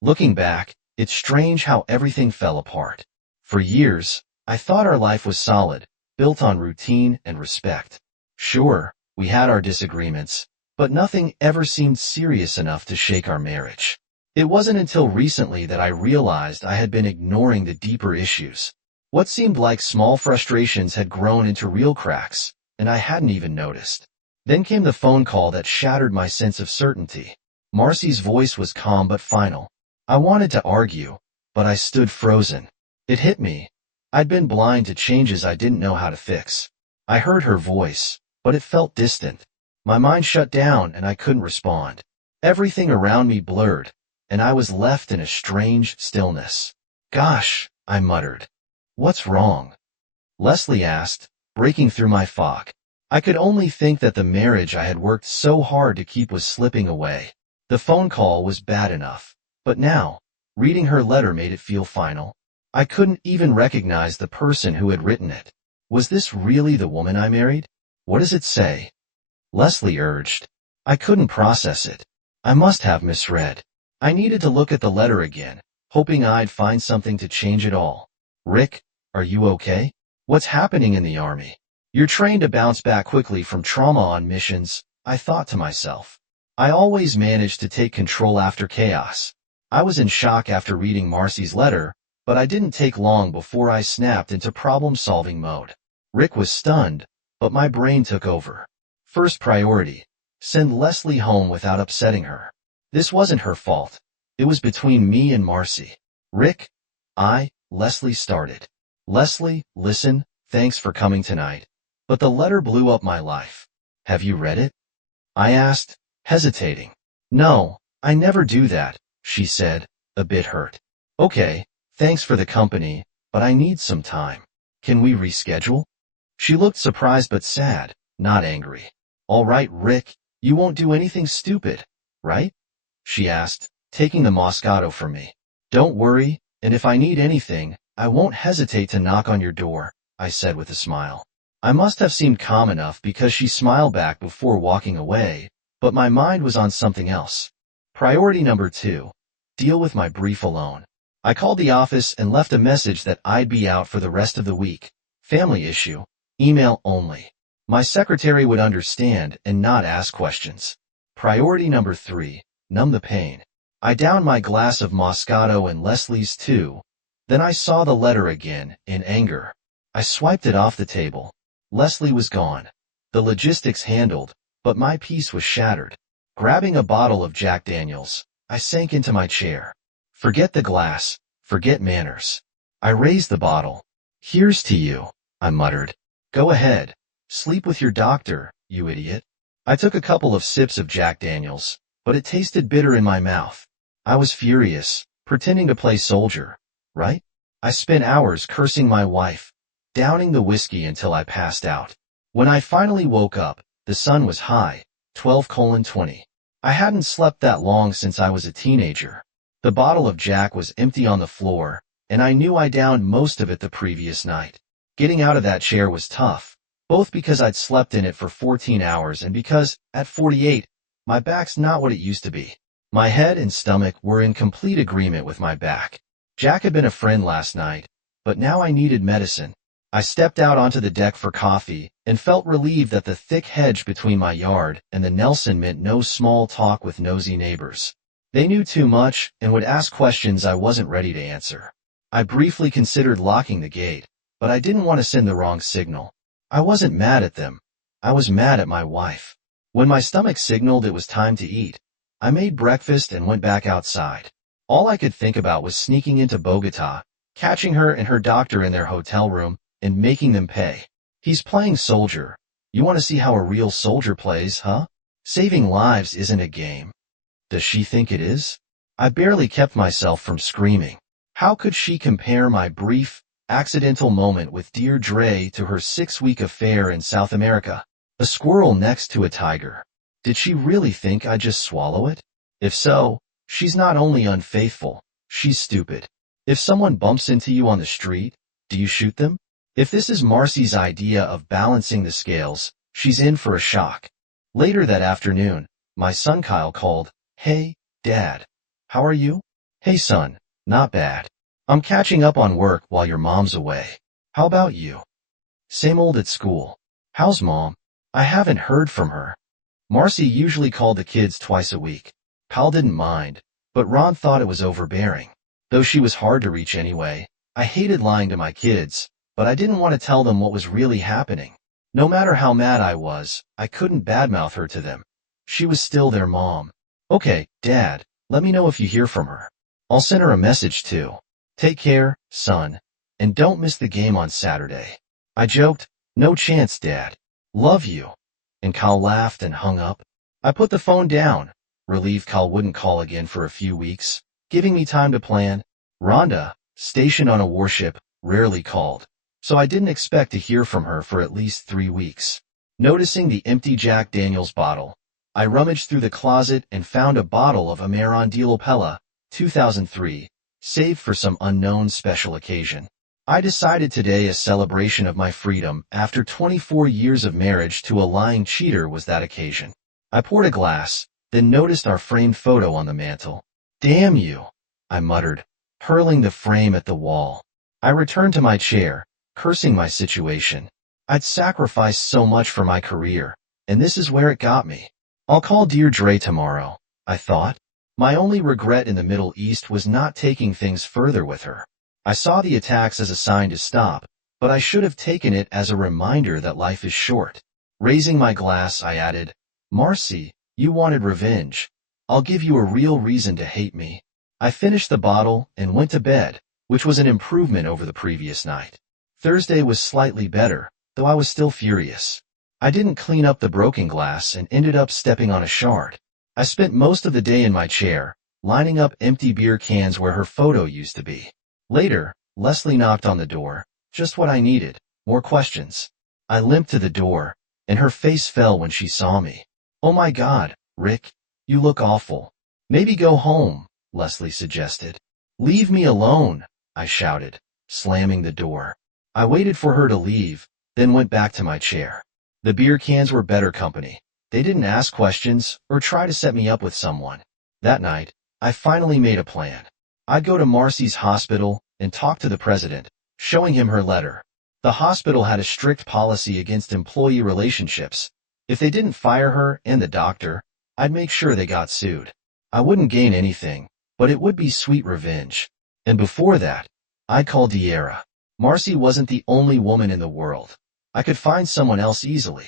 Looking back, it's strange how everything fell apart. For years, I thought our life was solid, built on routine and respect. Sure, we had our disagreements, but nothing ever seemed serious enough to shake our marriage. It wasn't until recently that I realized I had been ignoring the deeper issues. What seemed like small frustrations had grown into real cracks, and I hadn't even noticed. Then came the phone call that shattered my sense of certainty. Marcy's voice was calm but final. I wanted to argue, but I stood frozen. It hit me. I'd been blind to changes I didn't know how to fix. I heard her voice, but it felt distant. My mind shut down and I couldn't respond. Everything around me blurred, and I was left in a strange stillness. Gosh, I muttered. What's wrong? Leslie asked, breaking through my fog. I could only think that the marriage I had worked so hard to keep was slipping away. The phone call was bad enough, but now, reading her letter made it feel final. I couldn't even recognize the person who had written it. Was this really the woman I married? What does it say? Leslie urged. I couldn't process it. I must have misread. I needed to look at the letter again, hoping I'd find something to change it all. Rick, are you okay? What's happening in the army? You're trained to bounce back quickly from trauma on missions, I thought to myself. I always managed to take control after chaos. I was in shock after reading Marcy's letter, but I didn't take long before I snapped into problem-solving mode. Rick was stunned, but my brain took over. First priority, send Leslie home without upsetting her. This wasn't her fault. It was between me and Marcy. Rick, Leslie started. Leslie, listen, thanks for coming tonight. But the letter blew up my life. Have you read it? I asked, hesitating. No, I never do that, she said, a bit hurt. Okay, thanks for the company, but I need some time. Can we reschedule? She looked surprised but sad, not angry. All right, Rick, you won't do anything stupid, right? She asked, taking the Moscato from me. Don't worry, and if I need anything, I won't hesitate to knock on your door, I said with a smile. I must have seemed calm enough because she smiled back before walking away, but my mind was on something else. Priority number 2, deal with my brief alone. I called the office and left a message that I'd be out for the rest of the week. Family issue, email only. My secretary would understand and not ask questions. Priority number 3, numb the pain. I downed my glass of Moscato and Leslie's too. Then I saw the letter again, in anger. I swiped it off the table. Leslie was gone. The logistics handled, but my peace was shattered. Grabbing a bottle of Jack Daniels, I sank into my chair. Forget the glass, forget manners. I raised the bottle. Here's to you, I muttered. Go ahead, sleep with your doctor, you idiot. I took a couple of sips of Jack Daniels, but it tasted bitter in my mouth. I was furious, pretending to play soldier, right? I spent hours cursing my wife, downing the whiskey until I passed out. When I finally woke up, the sun was high, 12:20. I hadn't slept that long since I was a teenager. The bottle of Jack was empty on the floor, and I knew I downed most of it the previous night. Getting out of that chair was tough, both because I'd slept in it for 14 hours and because, at 48, my back's not what it used to be. My head and stomach were in complete agreement with my back. Jack had been a friend last night, but now I needed medicine. I stepped out onto the deck for coffee and felt relieved that the thick hedge between my yard and the Nelson meant no small talk with nosy neighbors. They knew too much and would ask questions I wasn't ready to answer. I briefly considered locking the gate, but I didn't want to send the wrong signal. I wasn't mad at them. I was mad at my wife. When my stomach signaled it was time to eat, I made breakfast and went back outside. All I could think about was sneaking into Bogota, catching her and her doctor in their hotel room, and making them pay. He's playing soldier. You want to see how a real soldier plays, huh? Saving lives isn't a game. Does she think it is? I barely kept myself from screaming. How could she compare my brief, accidental moment with dear Dre to her 6-week affair in South America? A squirrel next to a tiger. Did she really think I'd just swallow it? If so, she's not only unfaithful, she's stupid. If someone bumps into you on the street, do you shoot them? If this is Marcy's idea of balancing the scales, she's in for a shock. Later that afternoon, my son Kyle called, "Hey, Dad. How are you?" Hey son, not bad. I'm catching up on work while your mom's away. How about you? Same old at school. How's mom? I haven't heard from her. Marcy usually called the kids twice a week. Pal didn't mind, but Ron thought it was overbearing. Though she was hard to reach anyway, I hated lying to my kids, but I didn't want to tell them what was really happening. No matter how mad I was, I couldn't badmouth her to them. She was still their mom. Okay, Dad, let me know if you hear from her. I'll send her a message too. Take care, son, and don't miss the game on Saturday. I joked, no chance, Dad. Love you. And Kyle laughed and hung up. I put the phone down, relieved Kyle wouldn't call again for a few weeks, giving me time to plan. Rhonda, stationed on a warship, rarely called, so I didn't expect to hear from her for at least 3 weeks. Noticing the empty Jack Daniels bottle, I rummaged through the closet and found a bottle of Amarantilo Pella, 2003, saved for some unknown special occasion. I decided today a celebration of my freedom after 24 years of marriage to a lying cheater was that occasion. I poured a glass, then noticed our framed photo on the mantel. Damn you, I muttered, hurling the frame at the wall. I returned to my chair, cursing my situation. I'd sacrificed so much for my career, and this is where it got me. I'll call Deirdre tomorrow, I thought. My only regret in the Middle East was not taking things further with her. I saw the attacks as a sign to stop, but I should have taken it as a reminder that life is short. Raising my glass, I added, Marcy, you wanted revenge. I'll give you a real reason to hate me. I finished the bottle and went to bed, which was an improvement over the previous night. Thursday was slightly better, though I was still furious. I didn't clean up the broken glass and ended up stepping on a shard. I spent most of the day in my chair, lining up empty beer cans where her photo used to be. Later, Leslie knocked on the door, just what I needed, more questions. I limped to the door, and her face fell when she saw me. Oh my God, Rick, you look awful. Maybe go home, Leslie suggested. Leave me alone, I shouted, slamming the door. I waited for her to leave, then went back to my chair. The beer cans were better company. They didn't ask questions or try to set me up with someone. That night, I finally made a plan. I'd go to Marcy's hospital and talk to the president, showing him her letter. The hospital had a strict policy against employee relationships. If they didn't fire her and the doctor, I'd make sure they got sued. I wouldn't gain anything, but it would be sweet revenge. And before that, I'd call Deirdre. Marcy wasn't the only woman in the world. I could find someone else easily.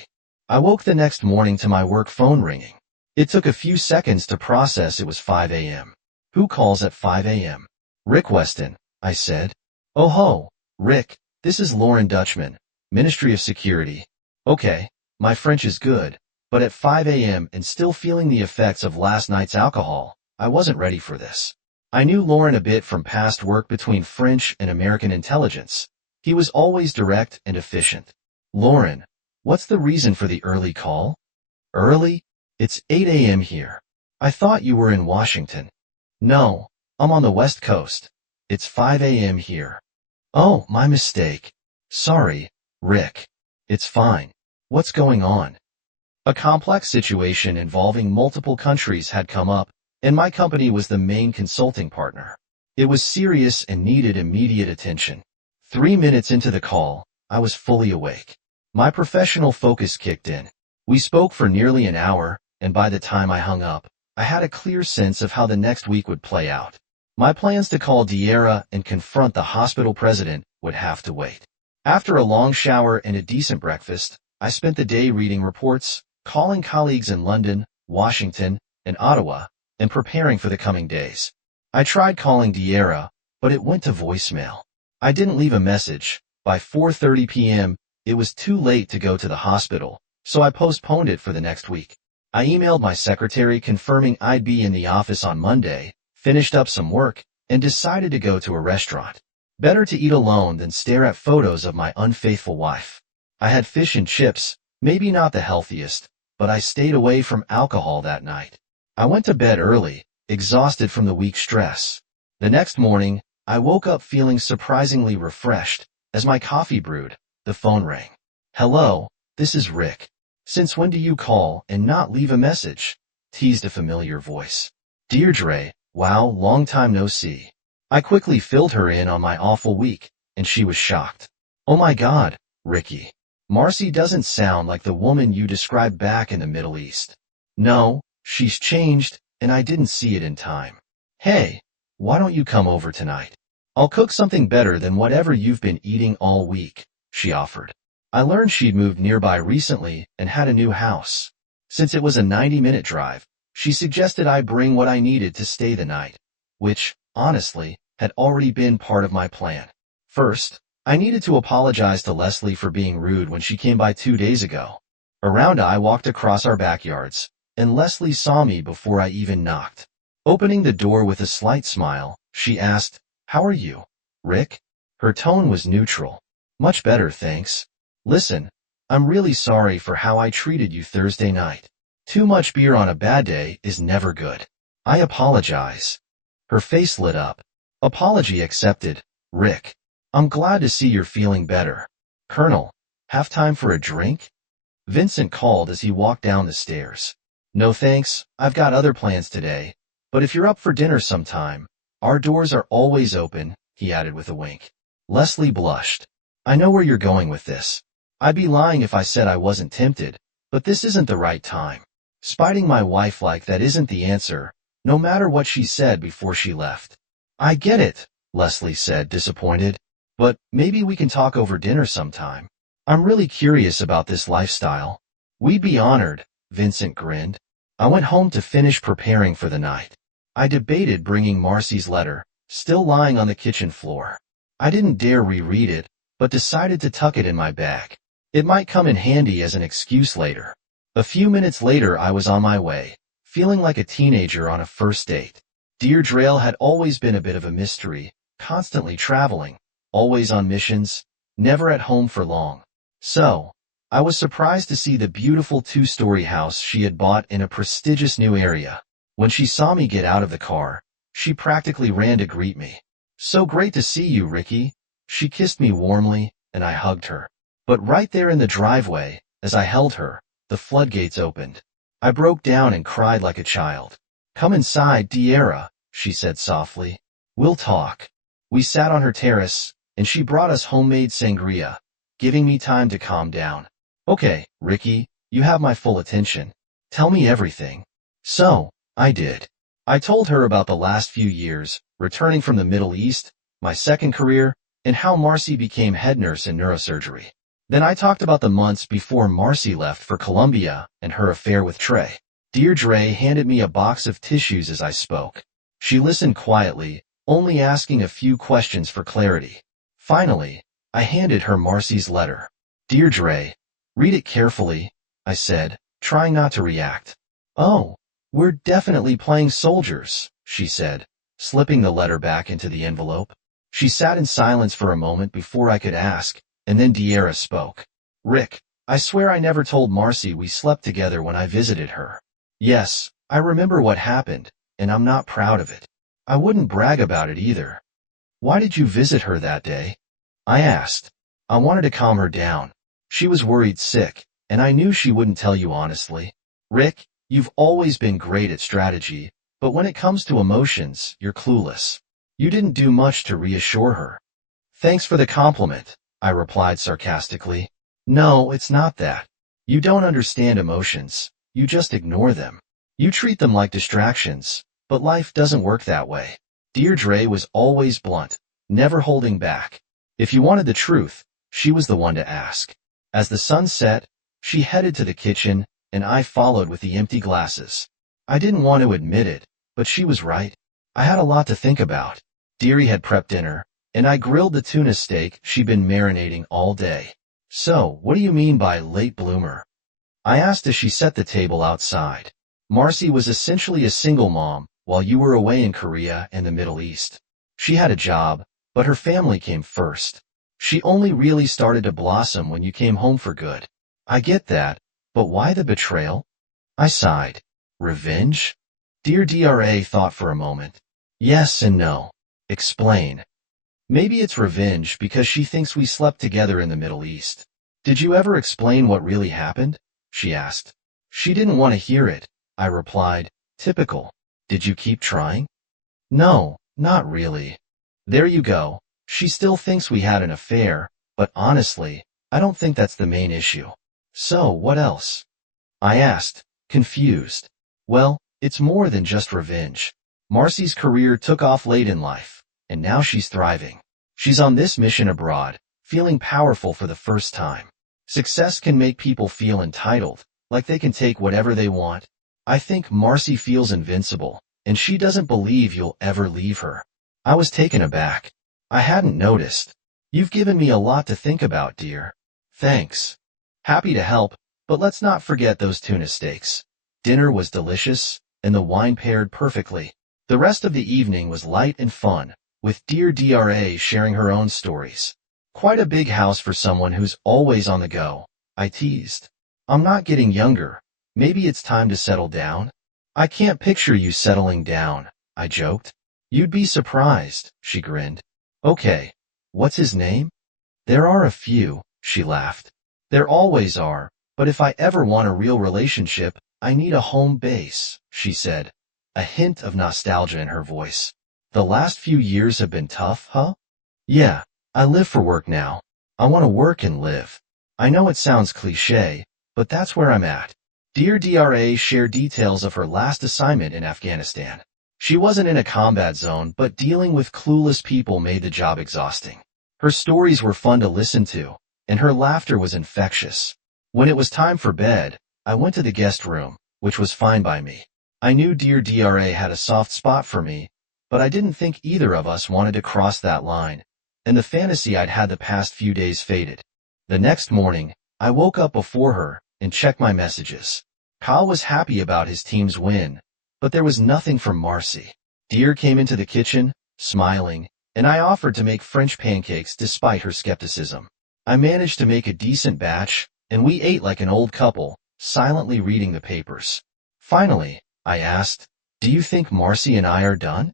I woke the next morning to my work phone ringing. It took a few seconds to process it was 5 a.m. Who calls at 5 a.m.? Rick Weston, I said. Oh ho, Rick, this is Lauren Dutchman, Ministry of Security. Okay, my French is good, but at 5 a.m. and still feeling the effects of last night's alcohol, I wasn't ready for this. I knew Lauren a bit from past work between French and American intelligence. He was always direct and efficient. Lauren, what's the reason for the early call? Early? It's 8 a.m. here. I thought you were in Washington. No, I'm on the West Coast. It's 5 a.m. here. Oh, my mistake. Sorry, Rick. It's fine. What's going on? A complex situation involving multiple countries had come up, and my company was the main consulting partner. It was serious and needed immediate attention. 3 minutes into the call, I was fully awake. My professional focus kicked in. We spoke for nearly an hour, and by the time I hung up, I had a clear sense of how the next week would play out. My plans to call Deirdre and confront the hospital president would have to wait. After a long shower and a decent breakfast, I spent the day reading reports, calling colleagues in London, Washington, and Ottawa, and preparing for the coming days. I tried calling Deirdre, but it went to voicemail. I didn't leave a message. By 4:30 p.m., it was too late to go to the hospital, so I postponed it for the next week. I emailed my secretary confirming I'd be in the office on Monday, finished up some work, and decided to go to a restaurant. Better to eat alone than stare at photos of my unfaithful wife. I had fish and chips, maybe not the healthiest, but I stayed away from alcohol that night. I went to bed early, exhausted from the week's stress. The next morning, I woke up feeling surprisingly refreshed. As my coffee brewed, the phone rang. Hello, this is Rick. Since when do you call and not leave a message? Teased a familiar voice. Deirdre, Wow, long time no see. I quickly filled her in on my awful week, and she was shocked. Oh my God, Ricky. Marcy doesn't sound like the woman you described back in the Middle East. No, she's changed, and I didn't see it in time. Hey, why don't you come over tonight? I'll cook something better than whatever you've been eating all week, she offered. I learned she'd moved nearby recently and had a new house. Since it was a 90-minute drive, she suggested I bring what I needed to stay the night, which, honestly, had already been part of my plan. First, I needed to apologize to Leslie for being rude when she came by 2 days ago. Around I walked across our backyards, and Leslie saw me before I even knocked. Opening the door with a slight smile, she asked, "How are you, Rick?" Her tone was neutral. "Much better, thanks. Listen, I'm really sorry for how I treated you Thursday night. Too much beer on a bad day is never good. I apologize." Her face lit up. "Apology accepted, Rick. I'm glad to see you're feeling better. Colonel, have time for a drink?" Vincent called as he walked down the stairs. "No thanks, I've got other plans today, but if you're up for dinner sometime, our doors are always open," he added with a wink. Leslie blushed. "I know where you're going with this. I'd be lying if I said I wasn't tempted, but this isn't the right time. Spiting my wife like that isn't the answer, no matter what she said before she left." "I get it," Leslie said, disappointed, "but maybe we can talk over dinner sometime. I'm really curious about this lifestyle." "We'd be honored," Vincent grinned. I went home to finish preparing for the night. I debated bringing Marcy's letter, still lying on the kitchen floor. I didn't dare reread it, but decided to tuck it in my bag. It might come in handy as an excuse later. A few minutes later I was on my way, feeling like a teenager on a first date. Deirdre had always been a bit of a mystery, constantly traveling, always on missions, never at home for long. So, I was surprised to see the beautiful two-story house she had bought in a prestigious new area. When she saw me get out of the car, she practically ran to greet me. "So great to see you, Ricky." She kissed me warmly, and I hugged her. But right there in the driveway, as I held her, the floodgates opened. I broke down and cried like a child. "Come inside, Deira," she said softly. "We'll talk." We sat on her terrace, and she brought us homemade sangria, giving me time to calm down. "Okay, Ricky, you have my full attention. Tell me everything." So, I did. I told her about the last few years, returning from the Middle East, my second career, and how Marcy became head nurse in neurosurgery. Then I talked about the months before Marcy left for Colombia and her affair with Trey. Deirdre handed me a box of tissues as I spoke. She listened quietly, only asking a few questions for clarity. Finally, I handed her Marcy's letter. "Deirdre, read it carefully," I said, trying not to react. "Oh, we're definitely playing soldiers," she said, slipping the letter back into the envelope. She sat in silence for a moment before I could ask, and then Deira spoke. "Rick, I swear I never told Marcy we slept together when I visited her." "Yes, I remember what happened, and I'm not proud of it. I wouldn't brag about it either." "Why did you visit her that day?" I asked. I wanted to calm her down. She was worried sick, and I knew she wouldn't tell you honestly. "Rick, you've always been great at strategy, but when it comes to emotions, you're clueless. You didn't do much to reassure her." "Thanks for the compliment," I replied sarcastically. "No, it's not that. You don't understand emotions. You just ignore them. You treat them like distractions, but life doesn't work that way." Deirdre was always blunt, never holding back. If you wanted the truth, she was the one to ask. As the sun set, she headed to the kitchen, and I followed with the empty glasses. I didn't want to admit it, but she was right. I had a lot to think about. Deary had prepped dinner, and I grilled the tuna steak she'd been marinating all day. "So, what do you mean by late bloomer?" I asked as she set the table outside. "Marcy was essentially a single mom while you were away in Korea and the Middle East. She had a job, but her family came first. She only really started to blossom when you came home for good." "I get that, but why the betrayal?" I sighed. "Revenge?" Dear Dra thought for a moment. "Yes and no. Explain." "Maybe it's revenge because she thinks we slept together in the Middle East." "Did you ever explain what really happened?" she asked. She didn't want to hear it, I replied. Typical. "Did you keep trying?" No, not really. There you go. She still thinks we had an affair, but honestly, I don't think that's the main issue. So, what else? I asked, confused. Well, it's more than just revenge. Marcy's career took off late in life, and now she's thriving. She's on this mission abroad, feeling powerful for the first time. Success can make people feel entitled, like they can take whatever they want. I think Marcy feels invincible, and she doesn't believe you'll ever leave her. I was taken aback. I hadn't noticed. You've given me a lot to think about, dear. Thanks. Happy to help, but let's not forget those tuna steaks. Dinner was delicious, and the wine paired perfectly. The rest of the evening was light and fun, with dear DRA sharing her own stories. Quite a big house for someone who's always on the go, I teased. I'm not getting younger. Maybe it's time to settle down? I can't picture you settling down, I joked. You'd be surprised, she grinned. Okay, what's his name? There are a few, she laughed. There always are, but if I ever want a real relationship, I need a home base, she said, a hint of nostalgia in her voice. The last few years have been tough, huh? Yeah, I live for work now. I want to work and live. I know it sounds cliché, but that's where I'm at. Dear DRA shared details of her last assignment in Afghanistan. She wasn't in a combat zone, but dealing with clueless people made the job exhausting. Her stories were fun to listen to, and her laughter was infectious. When it was time for bed, I went to the guest room, which was fine by me. I knew dear DRA had a soft spot for me, but I didn't think either of us wanted to cross that line, and the fantasy I'd had the past few days faded. The next morning, I woke up before her and checked my messages. Kyle was happy about his team's win, but there was nothing from Marcy. Dear came into the kitchen, smiling, and I offered to make French pancakes despite her skepticism. I managed to make a decent batch, and we ate like an old couple, silently reading the papers. Finally, I asked, do you think Marcy and I are done?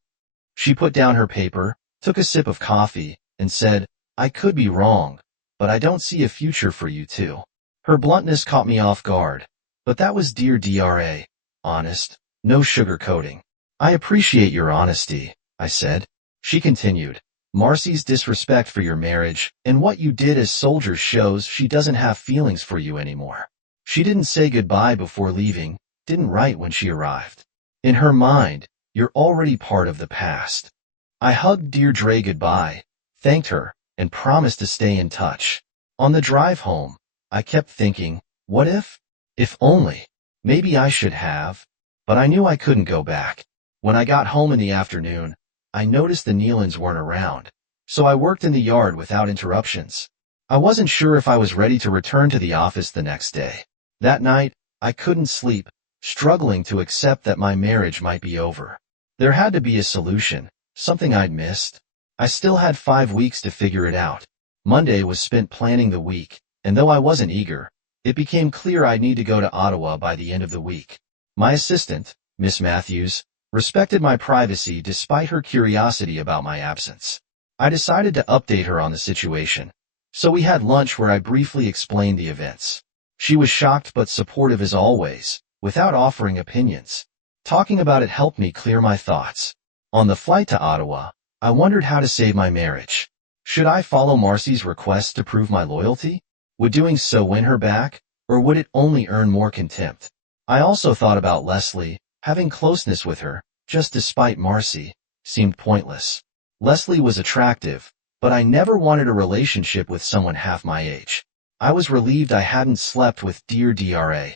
She put down her paper, took a sip of coffee, and said, I could be wrong, but I don't see a future for you two. Her bluntness caught me off guard, but that was dear DRA, honest, no sugarcoating. I appreciate your honesty, I said. She continued, Marcy's disrespect for your marriage and what you did as soldiers shows she doesn't have feelings for you anymore. She didn't say goodbye before leaving, didn't write when she arrived. In her mind, you're already part of the past. I hugged dear Dre goodbye, thanked her, and promised to stay in touch. On the drive home, I kept thinking, what if? If only. Maybe I should have. But I knew I couldn't go back. When I got home in the afternoon, I noticed the Nealons weren't around, so I worked in the yard without interruptions. I wasn't sure if I was ready to return to the office the next day. That night, I couldn't sleep, struggling to accept that my marriage might be over. There had to be a solution, something I'd missed. I still had 5 weeks to figure it out. Monday was spent planning the week, and though I wasn't eager, it became clear I'd need to go to Ottawa by the end of the week. My assistant, Miss Matthews, respected my privacy despite her curiosity about my absence. I decided to update her on the situation, so we had lunch where I briefly explained the events. She was shocked but supportive as always, without offering opinions. Talking about it helped me clear my thoughts. On the flight to Ottawa, I wondered how to save my marriage. Should I follow Marcy's request to prove my loyalty? Would doing so win her back, or would it only earn more contempt? I also thought about Leslie. Having closeness with her, just despite Marcy, seemed pointless. Leslie was attractive, but I never wanted a relationship with someone half my age. I was relieved I hadn't slept with dear DRA.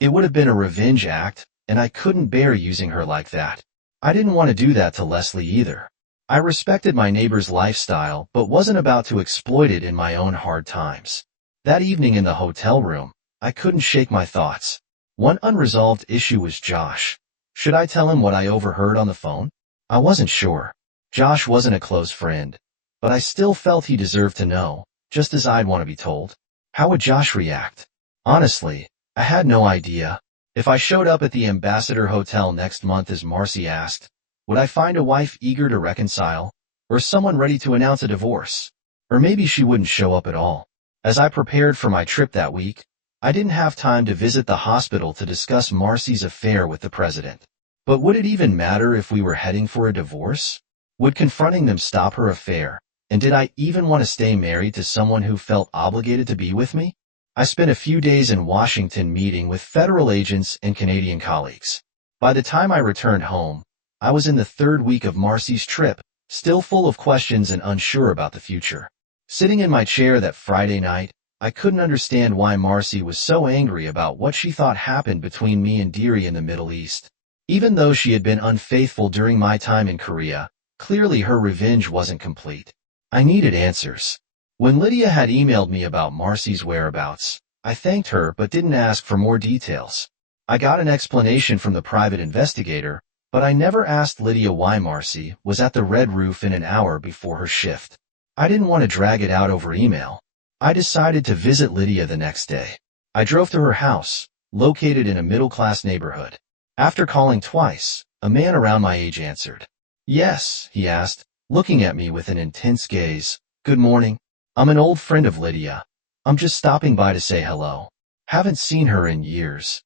It would have been a revenge act, and I couldn't bear using her like that. I didn't want to do that to Leslie either. I respected my neighbor's lifestyle but wasn't about to exploit it in my own hard times. That evening in the hotel room, I couldn't shake my thoughts. One unresolved issue was Josh. Should I tell him what I overheard on the phone? I wasn't sure. Josh wasn't a close friend, but I still felt he deserved to know, just as I'd want to be told. How would Josh react? Honestly, I had no idea. If I showed up at the Ambassador Hotel next month as Marcy asked, would I find a wife eager to reconcile, or someone ready to announce a divorce? Or maybe she wouldn't show up at all. As I prepared for my trip that week, I didn't have time to visit the hospital to discuss Marcy's affair with the president. But would it even matter if we were heading for a divorce? Would confronting them stop her affair? And did I even want to stay married to someone who felt obligated to be with me? I spent a few days in Washington meeting with federal agents and Canadian colleagues. By the time I returned home, I was in the third week of Marcy's trip, still full of questions and unsure about the future. Sitting in my chair that Friday night, I couldn't understand why Marcy was so angry about what she thought happened between me and Deary in the Middle East. Even though she had been unfaithful during my time in Korea, clearly her revenge wasn't complete. I needed answers. When Lydia had emailed me about Marcy's whereabouts, I thanked her but didn't ask for more details. I got an explanation from the private investigator, but I never asked Lydia why Marcy was at the Red Roof in an hour before her shift. I didn't want to drag it out over email. I decided to visit Lydia the next day. I drove to her house, located in a middle-class neighborhood. After calling twice, a man around my age answered. Yes, he asked, looking at me with an intense gaze. Good morning. I'm an old friend of Lydia. I'm just stopping by to say hello. Haven't seen her in years.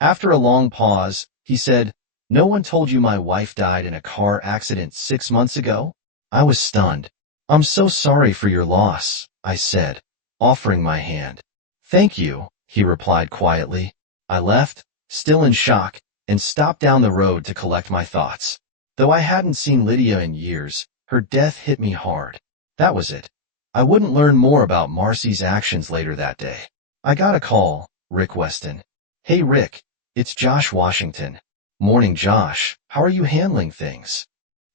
After a long pause, he said, No one told you my wife died in a car accident 6 months ago? I was stunned. I'm so sorry for your loss, I said, offering my hand. Thank you, he replied quietly. I left, still in shock, and stopped down the road to collect my thoughts. Though I hadn't seen Lydia in years, her death hit me hard. That was it. I wouldn't learn more about Marcy's actions later that day. I got a call, Rick Weston. Hey Rick, it's Josh Washington. Morning Josh, how are you handling things?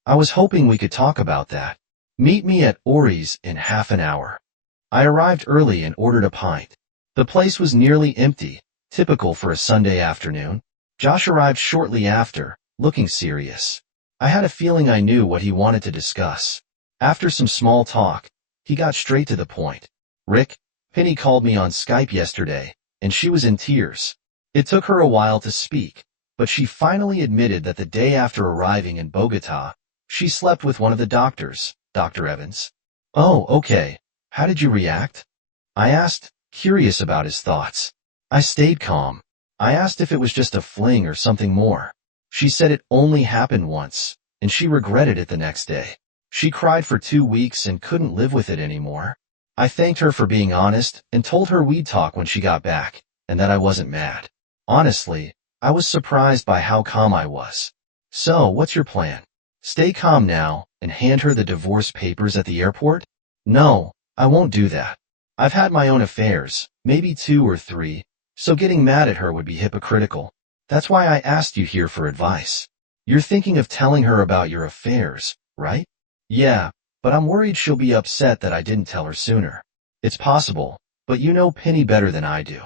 I was hoping we could talk about that. Meet me at Ori's in half an hour. I arrived early and ordered a pint. The place was nearly empty, typical for a Sunday afternoon. Josh arrived shortly after, looking serious. I had a feeling I knew what he wanted to discuss. After some small talk, he got straight to the point. Rick, Penny called me on Skype yesterday, and she was in tears. It took her a while to speak, but she finally admitted that the day after arriving in Bogota, she slept with one of the doctors, Dr. Evans. Oh, okay. How did you react? I asked, curious about his thoughts. I stayed calm. I asked if it was just a fling or something more. She said it only happened once, and she regretted it the next day. She cried for 2 weeks and couldn't live with it anymore. I thanked her for being honest and told her we'd talk when she got back, and that I wasn't mad. Honestly, I was surprised by how calm I was. So, what's your plan? Stay calm now and hand her the divorce papers at the airport? No, I won't do that. I've had my own affairs, maybe 2 or 3, so getting mad at her would be hypocritical. That's why I asked you here for advice. You're thinking of telling her about your affairs, right? Yeah, but I'm worried she'll be upset that I didn't tell her sooner. It's possible, but you know Penny better than I do.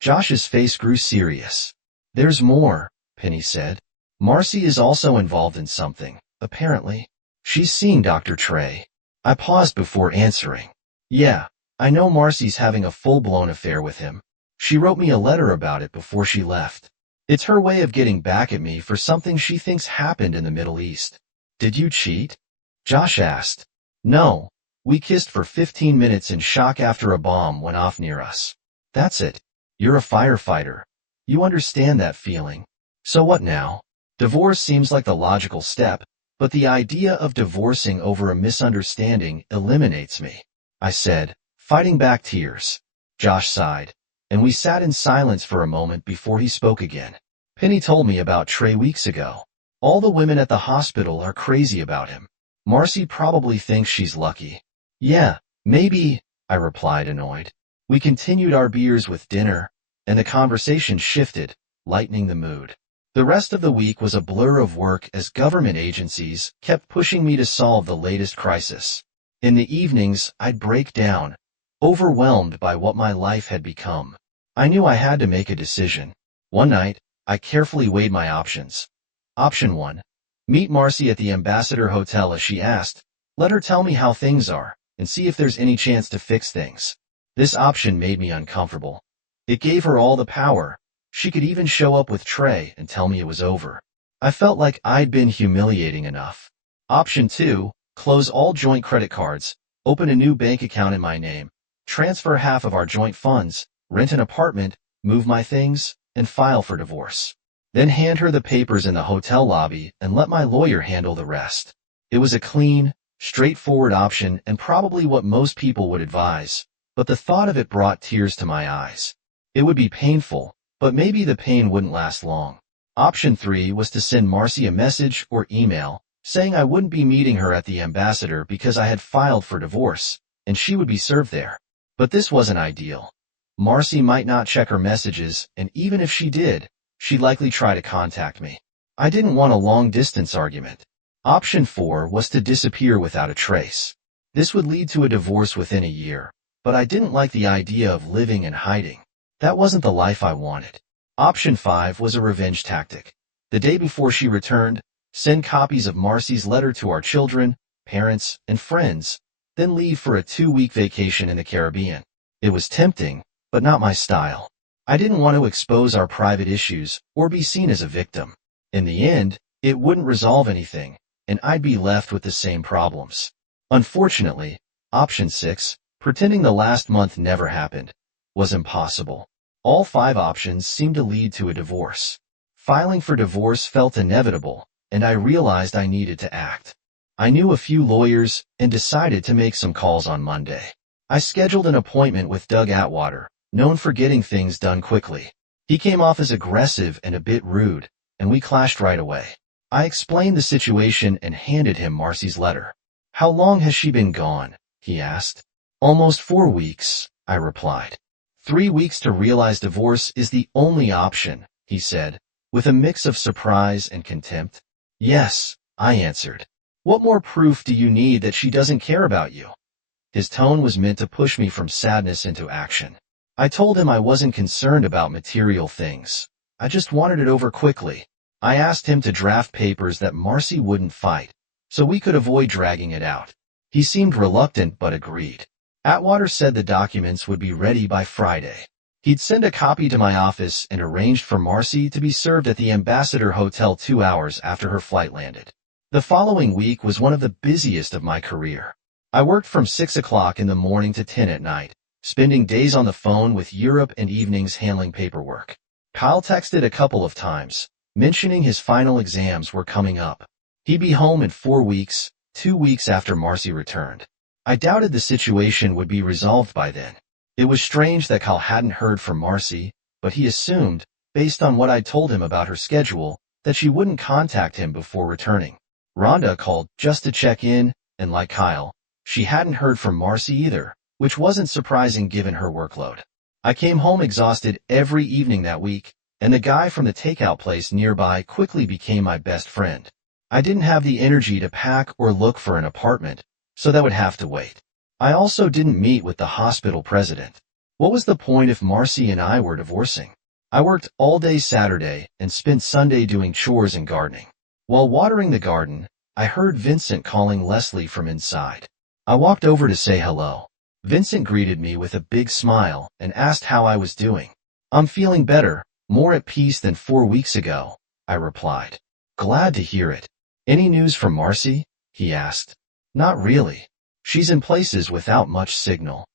Josh's face grew serious. There's more, Penny said. Marcy is also involved in something, apparently. She's seeing Dr. Trey. I paused before answering. Yeah, I know Marcy's having a full-blown affair with him. She wrote me a letter about it before she left. It's her way of getting back at me for something she thinks happened in the Middle East. Did you cheat? Josh asked. No, we kissed for 15 minutes in shock after a bomb went off near us. That's it. You're a firefighter. You understand that feeling. So what now? Divorce seems like the logical step, but the idea of divorcing over a misunderstanding eliminates me, I said, fighting back tears. Josh sighed, and we sat in silence for a moment before he spoke again. Penny told me about Trey weeks ago. All the women at the hospital are crazy about him. Marcy probably thinks she's lucky. Yeah, maybe, I replied, annoyed. We continued our beers with dinner, and the conversation shifted, lightening the mood. The rest of the week was a blur of work as government agencies kept pushing me to solve the latest crisis. In the evenings, I'd break down, overwhelmed by what my life had become. I knew I had to make a decision. One night, I carefully weighed my options. Option 1. Meet Marcy at the Ambassador Hotel as she asked. Let her tell me how things are, and see if there's any chance to fix things. This option made me uncomfortable. It gave her all the power. She could even show up with Trey and tell me it was over. I felt like I'd been humiliating enough. Option 2. Close all joint credit cards, open a new bank account in my name, transfer half of our joint funds, rent an apartment, move my things, and file for divorce. then hand her the papers in the hotel lobby and let my lawyer handle the rest. It was a clean, straightforward option and probably what most people would advise, but the thought of it brought tears to my eyes. It would be painful, but maybe the pain wouldn't last long. Option 3 was to send Marcy a message or email, saying I wouldn't be meeting her at the ambassador because I had filed for divorce, and she would be served there. But this wasn't ideal. Marcy might not check her messages, and even if she did, she'd likely try to contact me. I didn't want a long-distance argument. Option 4 was to disappear without a trace. This would lead to a divorce within a year, but I didn't like the idea of living and hiding. That wasn't the life I wanted. Option 5 was a revenge tactic. The day before she returned, send copies of Marcy's letter to our children, parents, and friends, then leave for a 2-week vacation in the Caribbean. It was tempting, but not my style. I didn't want to expose our private issues or be seen as a victim. In the end, it wouldn't resolve anything, and I'd be left with the same problems. Unfortunately, option 6, pretending the last month never happened, was impossible. All 5 options seemed to lead to a divorce. Filing for divorce felt inevitable, and I realized I needed to act. I knew a few lawyers and decided to make some calls on Monday. I scheduled an appointment with Doug Atwater, known for getting things done quickly. He came off as aggressive and a bit rude, and we clashed right away. I explained the situation and handed him Marcy's letter. "How long has she been gone?" he asked. "Almost 4 weeks," I replied. "3 weeks to realize divorce is the only option," he said, with a mix of surprise and contempt. "Yes," I answered. "What more proof do you need that she doesn't care about you?" His tone was meant to push me from sadness into action. I told him I wasn't concerned about material things. I just wanted it over quickly. I asked him to draft papers that Marcy wouldn't fight, so we could avoid dragging it out. He seemed reluctant but agreed. Atwater said the documents would be ready by Friday. He'd send a copy to my office and arranged for Marcy to be served at the Ambassador Hotel 2 hours after her flight landed. The following week was one of the busiest of my career. I worked from 6 o'clock in the morning to 10 at night, spending days on the phone with Europe and evenings handling paperwork. Kyle texted a couple of times, mentioning his final exams were coming up. He'd be home in 4 weeks, 2 weeks after Marcy returned. I doubted the situation would be resolved by then. It was strange that Kyle hadn't heard from Marcy, but he assumed, based on what I'd told him about her schedule, that she wouldn't contact him before returning. Rhonda called just to check in, and like Kyle, she hadn't heard from Marcy either, which wasn't surprising given her workload. I came home exhausted every evening that week, and the guy from the takeout place nearby quickly became my best friend. I didn't have the energy to pack or look for an apartment, so that would have to wait. I also didn't meet with the hospital president. What was the point if Marcy and I were divorcing? I worked all day Saturday and spent Sunday doing chores and gardening. While watering the garden, I heard Vincent calling Leslie from inside. I walked over to say hello. Vincent greeted me with a big smile and asked how I was doing. "I'm feeling better, more at peace than 4 weeks ago," I replied. "Glad to hear it. Any news from Marcy?" he asked. "Not really. She's in places without much signal."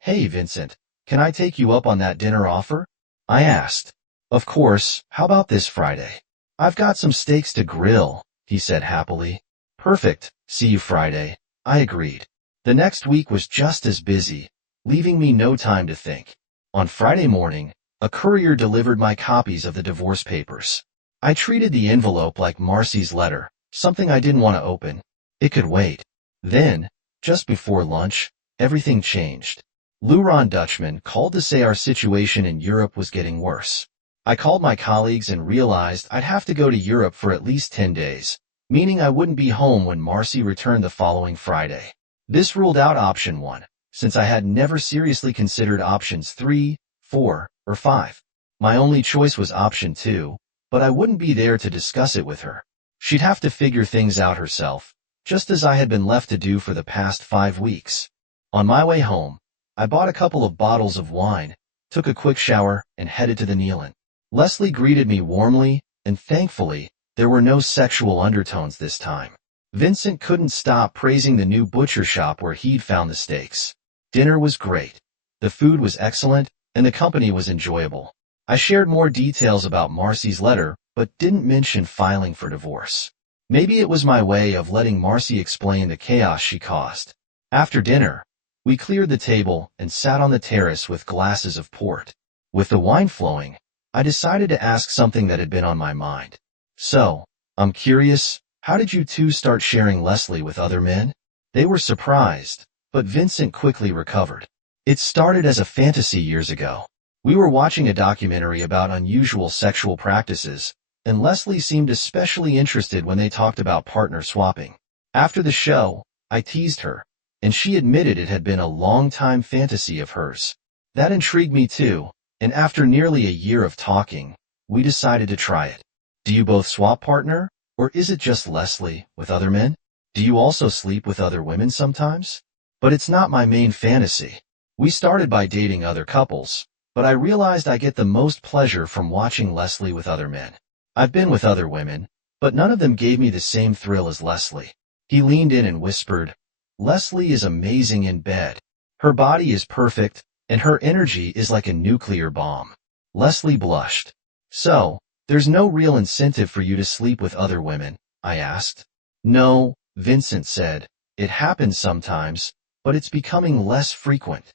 "Hey, Vincent, can I take you up on that dinner offer?" I asked. "Of course, how about this Friday?" "I've got some steaks to grill," he said happily. "Perfect, see you Friday," I agreed. The next week was just as busy, leaving me no time to think. On Friday morning, a courier delivered my copies of the divorce papers. I treated the envelope like Marcy's letter, something I didn't want to open. It could wait. Then, just before lunch, everything changed. Ron Dutchman called to say our situation in Europe was getting worse. I called my colleagues and realized I'd have to go to Europe for at least 10 days, meaning I wouldn't be home when Marcy returned the following Friday. This ruled out option 1, since I had never seriously considered options 3, 4, or 5. My only choice was option 2, but I wouldn't be there to discuss it with her. She'd have to figure things out herself, just as I had been left to do for the past 5 weeks. On my way home, I bought a couple of bottles of wine, took a quick shower, and headed to the Nealon. Leslie greeted me warmly, and thankfully, there were no sexual undertones this time. Vincent couldn't stop praising the new butcher shop where he'd found the steaks. Dinner was great. The food was excellent, and the company was enjoyable. I shared more details about Marcy's letter, but didn't mention filing for divorce. Maybe it was my way of letting Marcy explain the chaos she caused. After dinner, we cleared the table and sat on the terrace with glasses of port. With the wine flowing, I decided to ask something that had been on my mind. So, I'm curious, how did you two start sharing Leslie with other men? They were surprised, but Vincent quickly recovered. It started as a fantasy years ago. We were watching a documentary about unusual sexual practices, and Leslie seemed especially interested when they talked about partner swapping. After the show, I teased her, and she admitted it had been a long-time fantasy of hers. That intrigued me too, and after nearly a year of talking, we decided to try it. Do you both swap partner, or is it just Leslie with other men? Do you also sleep with other women sometimes? But it's not my main fantasy. We started by dating other couples, but I realized I get the most pleasure from watching Leslie with other men. I've been with other women, but none of them gave me the same thrill as Leslie. He leaned in and whispered, "Leslie is amazing in bed. Her body is perfect, and her energy is like a nuclear bomb." Leslie blushed. "So, there's no real incentive for you to sleep with other women?" I asked. "No," Vincent said. "It happens sometimes, but it's becoming less frequent."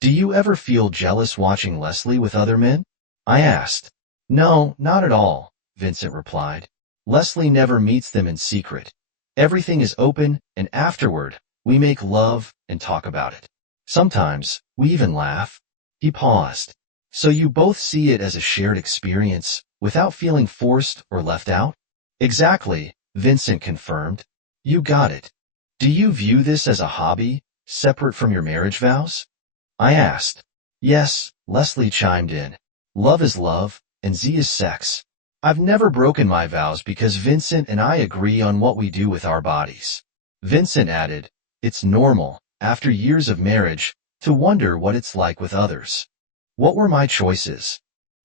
"Do you ever feel jealous watching Leslie with other men?" I asked. "No, not at all," Vincent replied. "Leslie never meets them in secret. Everything is open, and afterward, we make love and talk about it. Sometimes, we even laugh." He paused. "So you both see it as a shared experience, without feeling forced or left out?" "Exactly," Vincent confirmed. "You got it. Do you view this as a hobby, separate from your marriage vows?" I asked. "Yes," Leslie chimed in. "Love is love, and Z is sex. I've never broken my vows because Vincent and I agree on what we do with our bodies." Vincent added, "It's normal, after years of marriage, to wonder what it's like with others." What were my choices?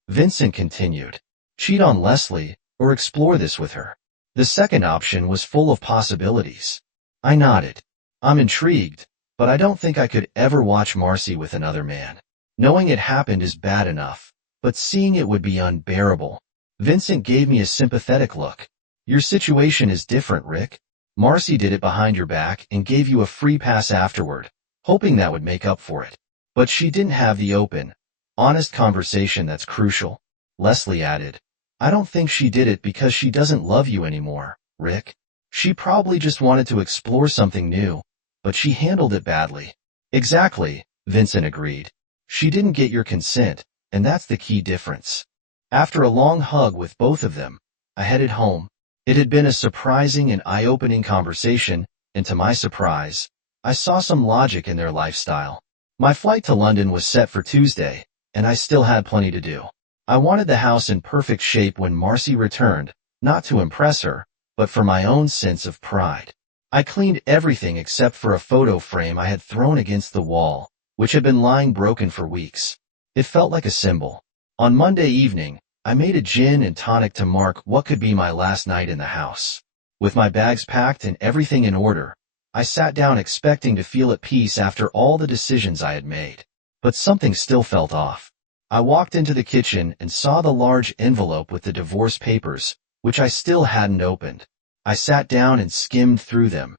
Vincent continued. Cheat on Leslie, or explore this with her. The second option was full of possibilities. I nodded. I'm intrigued, but I don't think I could ever watch Marcy with another man. Knowing it happened is bad enough, but seeing it would be unbearable. Vincent gave me a sympathetic look. Your situation is different, Rick. Marcy did it behind your back and gave you a free pass afterward, hoping that would make up for it. But she didn't have the open, honest conversation that's crucial. Leslie added, I don't think she did it because she doesn't love you anymore, Rick. She probably just wanted to explore something new, but she handled it badly. Exactly, Vincent agreed. She didn't get your consent, and that's the key difference. After a long hug with both of them, I headed home. It had been a surprising and eye-opening conversation, and to my surprise, I saw some logic in their lifestyle. My flight to London was set for Tuesday, and I still had plenty to do. I wanted the house in perfect shape when Marcy returned, not to impress her, but for my own sense of pride. I cleaned everything except for a photo frame I had thrown against the wall, which had been lying broken for weeks. It felt like a symbol. On Monday evening, I made a gin and tonic to mark what could be my last night in the house. With my bags packed and everything in order, I sat down expecting to feel at peace after all the decisions I had made. But something still felt off. I walked into the kitchen and saw the large envelope with the divorce papers, which I still hadn't opened. I sat down and skimmed through them.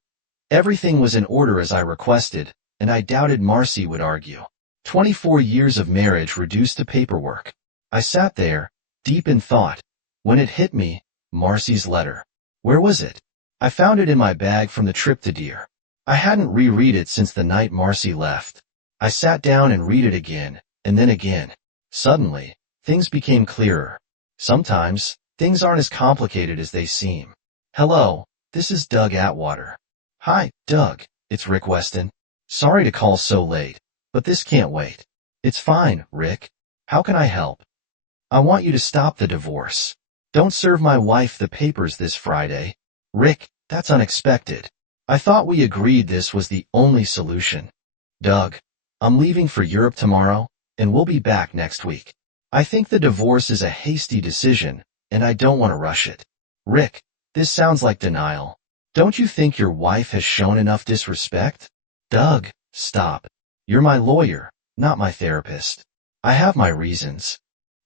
Everything was in order as I requested, and I doubted Marcy would argue. 24 years of marriage reduced to paperwork. I sat there, deep in thought, when it hit me, Marcy's letter. Where was it? I found it in my bag from the trip to Deer. I hadn't reread it since the night Marcy left. I sat down and read it again, and then again. Suddenly, things became clearer. Sometimes, things aren't as complicated as they seem. Hello, this is Doug Atwater. Hi, Doug, it's Rick Weston. Sorry to call so late, but this can't wait. It's fine, Rick. How can I help? I want you to stop the divorce. Don't serve my wife the papers this Friday. Rick, that's unexpected. I thought we agreed this was the only solution. Doug, I'm leaving for Europe tomorrow, and we'll be back next week. I think the divorce is a hasty decision, and I don't want to rush it. Rick, this sounds like denial. Don't you think your wife has shown enough disrespect? Doug, stop. You're my lawyer, not my therapist. I have my reasons.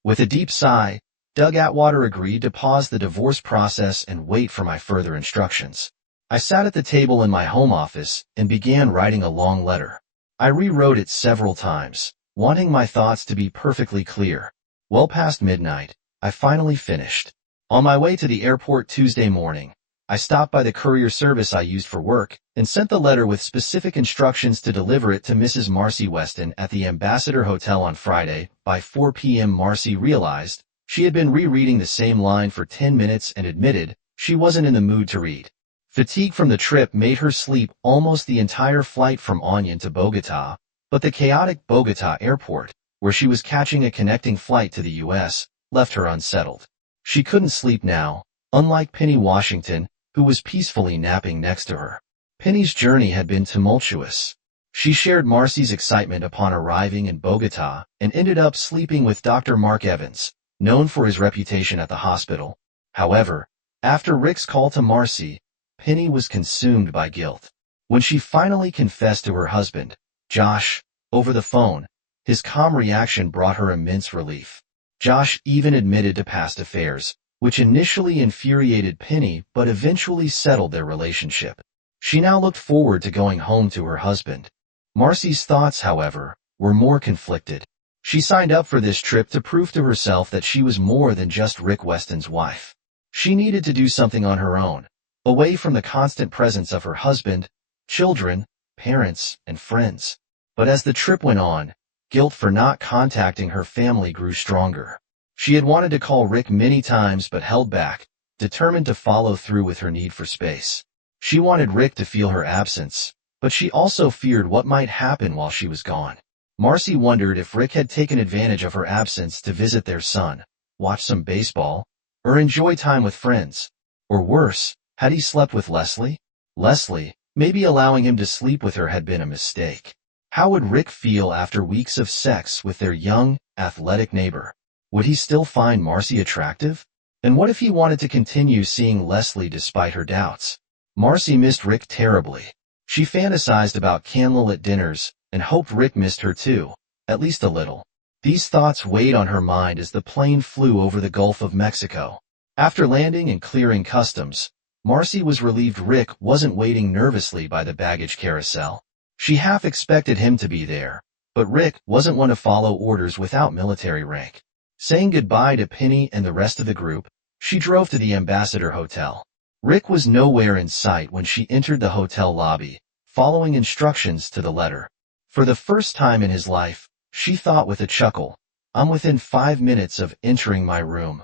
With a deep sigh, Doug Atwater agreed to pause the divorce process and wait for my further instructions. I sat at the table in my home office and began writing a long letter. I rewrote it several times, wanting my thoughts to be perfectly clear. Well past midnight, I finally finished. On my way to the airport Tuesday morning, I stopped by the courier service I used for work and sent the letter with specific instructions to deliver it to Mrs. Marcy Weston at the Ambassador Hotel on Friday. By 4 p.m. Marcy realized she had been rereading the same line for 10 minutes and admitted she wasn't in the mood to read. Fatigue from the trip made her sleep almost the entire flight from Onion to Bogota, but the chaotic Bogota airport, where she was catching a connecting flight to the U.S., left her unsettled. She couldn't sleep now, unlike Penny Washington, who was peacefully napping next to her. Penny's journey had been tumultuous. She shared Marcy's excitement upon arriving in Bogota and ended up sleeping with Dr. Mark Evans, known for his reputation at the hospital. However, after Rick's call to Marcy, Penny was consumed by guilt. When she finally confessed to her husband, Josh, over the phone, his calm reaction brought her immense relief. Josh even admitted to past affairs, which initially infuriated Penny but eventually settled their relationship. She now looked forward to going home to her husband. Marcy's thoughts, however, were more conflicted. She signed up for this trip to prove to herself that she was more than just Rick Weston's wife. She needed to do something on her own, away from the constant presence of her husband, children, parents, and friends. But as the trip went on, guilt for not contacting her family grew stronger. She had wanted to call Rick many times but held back, determined to follow through with her need for space. She wanted Rick to feel her absence, but she also feared what might happen while she was gone. Marcy wondered if Rick had taken advantage of her absence to visit their son, watch some baseball, or enjoy time with friends. Or worse, had he slept with Leslie? Leslie, maybe allowing him to sleep with her had been a mistake. How would Rick feel after weeks of sex with their young, athletic neighbor? Would he still find Marcy attractive? And what if he wanted to continue seeing Leslie despite her doubts? Marcy missed Rick terribly. She fantasized about candlelit dinners and hoped Rick missed her too, at least a little. These thoughts weighed on her mind as the plane flew over the Gulf of Mexico. After landing and clearing customs, Marcy was relieved Rick wasn't waiting nervously by the baggage carousel. She half expected him to be there, but Rick wasn't one to follow orders without military rank. Saying goodbye to Penny and the rest of the group, she drove to the Ambassador Hotel. Rick was nowhere in sight when she entered the hotel lobby, following instructions to the letter. For the first time in his life, she thought with a chuckle, I'm within 5 minutes of entering my room.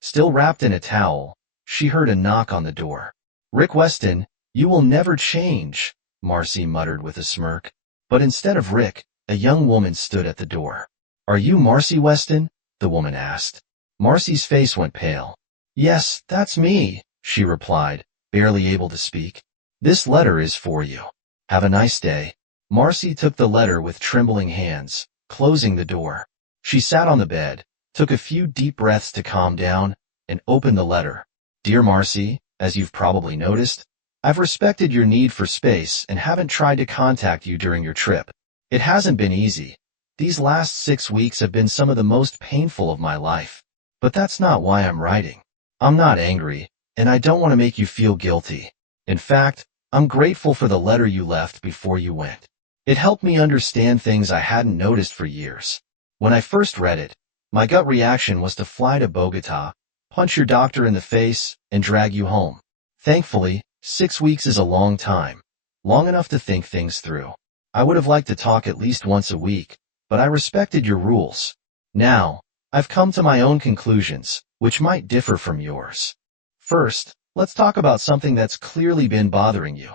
Still wrapped in a towel, she heard a knock on the door. Rick Weston, you will never change, Marcy muttered with a smirk. But instead of Rick, a young woman stood at the door. Are you Marcy Weston? The woman asked. Marcy's face went pale. Yes, that's me, she replied, barely able to speak. This letter is for you. Have a nice day. Marcy took the letter with trembling hands, closing the door. She sat on the bed, took a few deep breaths to calm down, and opened the letter. Dear Marcy, as you've probably noticed, I've respected your need for space and haven't tried to contact you during your trip. It hasn't been easy. These last 6 weeks have been some of the most painful of my life. But that's not why I'm writing. I'm not angry, and I don't want to make you feel guilty. In fact, I'm grateful for the letter you left before you went. It helped me understand things I hadn't noticed for years. When I first read it, my gut reaction was to fly to Bogota, punch your doctor in the face, and drag you home. Thankfully, 6 weeks is a long time, long enough to think things through. I would have liked to talk at least once a week, but I respected your rules. Now, I've come to my own conclusions, which might differ from yours. First, let's talk about something that's clearly been bothering you.